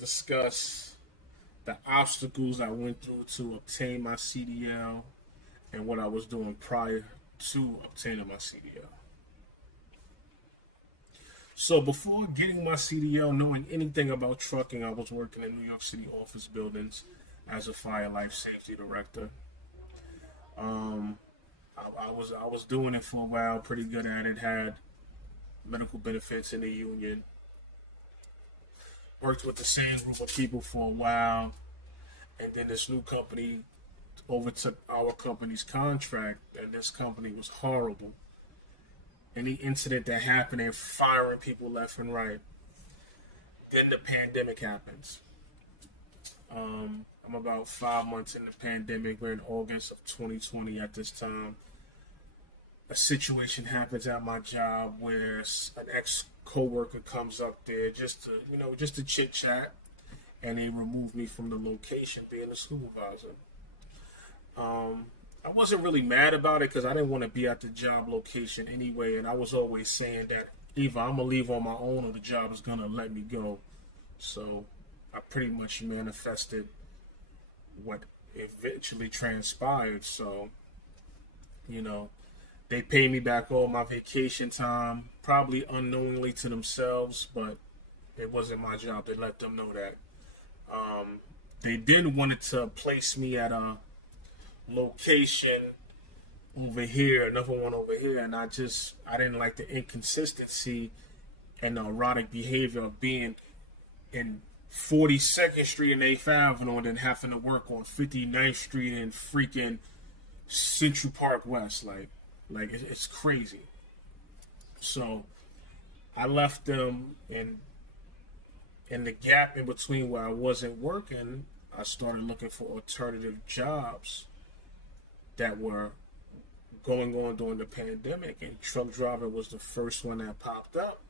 discuss the obstacles I went through to obtain my CDL and what I was doing prior to obtaining my CDL. So before getting my CDL, knowing anything about trucking, I was working in New York City office buildings as a fire life safety director. Um, I was doing it for a while, pretty good at it. Had medical benefits in the union. Worked with the same group of people for a while, and then this new company overtook our company's contract, and this company was horrible. Any incident that happened, they're firing people left and right. Then the pandemic happens. I'm about 5 months in the pandemic. We're in August of 2020 at this time. A situation happens at my job where an ex coworker comes up there just to chit chat, and they remove me from the location being a supervisor. I wasn't really mad about it because I didn't want to be at the job location anyway, and I was always saying that either I'm gonna leave on my own or the job is gonna let me go. So I pretty much manifested what eventually transpired. So, you know, they paid me back all my vacation time, probably unknowingly to themselves, but it wasn't my job to let them know that. They did wanted to place me at a location over here, another one over here, and I didn't like the inconsistency and the erotic behavior of being in 42nd Street and 8th Avenue and then having to work on 59th Street and freaking Central Park West. Like it's crazy. So I left them, and in the gap in between where I wasn't working, I started looking for alternative jobs that were going on during the pandemic, and truck driver was the first one that popped up.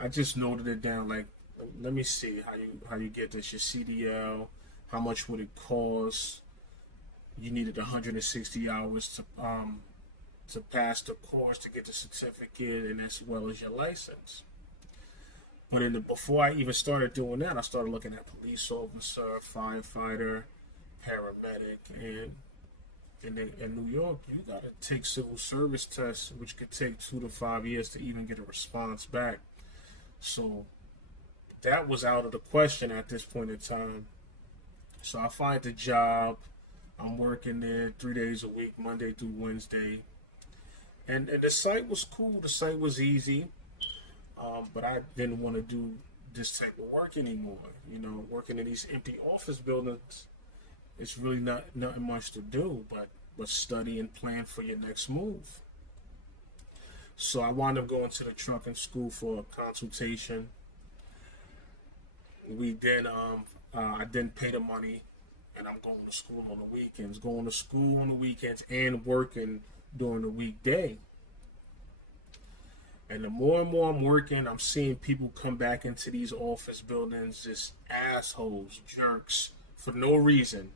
I just noted it down. Like, let me see how you get this. Your CDL, how much would it cost? You needed 160 hours to pass the course to get the certificate, and as well as your license. But before I even started doing that, I started looking at police officer, firefighter, paramedic, and in New York, you gotta take civil service tests, which could take 2 to 5 years to even get a response back. So that was out of the question at this point in time. So I find the job. I'm working there 3 days a week, Monday through Wednesday, and the site was cool. The site was easy, but I didn't want to do this type of work anymore. You know, working in these empty office buildings, it's really nothing much to do but study and plan for your next move. So I wound up going to the trucking school for a consultation. I didn't pay the money, and I'm going to school on the weekends. Going to school on the weekends and working during the weekday. And the more and more I'm working, I'm seeing people come back into these office buildings, just assholes, jerks, for no reason.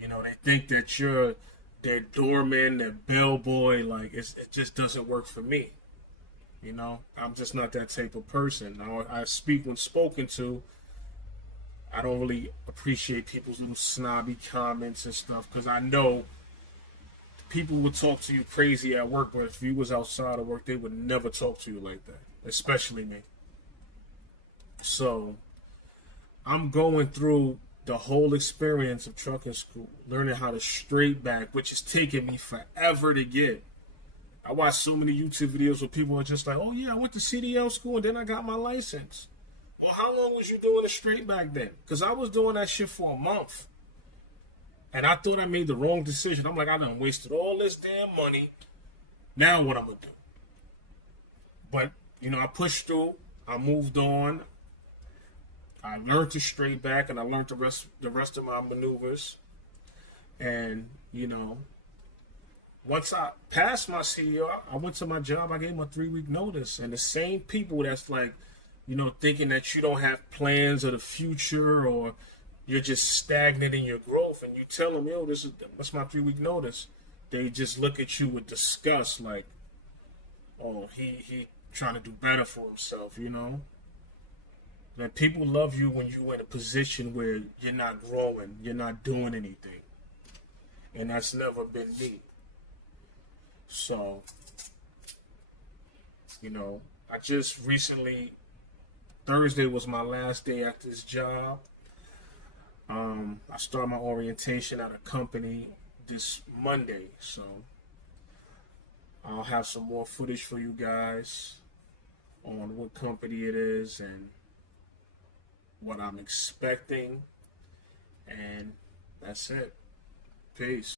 You know, they think that you're their doorman, their bellboy. Like, it just doesn't work for me. You know, I'm just not that type of person. I speak when spoken to. I don't really appreciate people's little snobby comments and stuff, because I know people would talk to you crazy at work, but if you was outside of work, they would never talk to you like that, especially me. So I'm going through the whole experience of trucking school, learning how to straight back, which is taking me forever to get. I watch so many YouTube videos where people are just like, oh yeah, I went to CDL school and then I got my license. Well, how long was you doing a straight back then? Because I was doing that shit for a month. And I thought I made the wrong decision. I'm like, I done wasted all this damn money. Now what I'm going to do? But, you know, I pushed through. I moved on. I learned to straight back, and I learned the rest of my maneuvers. And, you know, once I passed my CDL, I went to my job. I gave them a 3-week notice. And the same people that's like, you know, thinking that you don't have plans of the future, or you're just stagnant in your growth, and you tell them, yo, that's my 3-week notice. They just look at you with disgust, like, oh, he trying to do better for himself, you know? And people love you when you're in a position where you're not growing, you're not doing anything. And that's never been me. So, I just recently, Thursday was my last day at this job. I start my orientation at a company this Monday, so I'll have some more footage for you guys on what company it is and what I'm expecting, and that's it. Peace.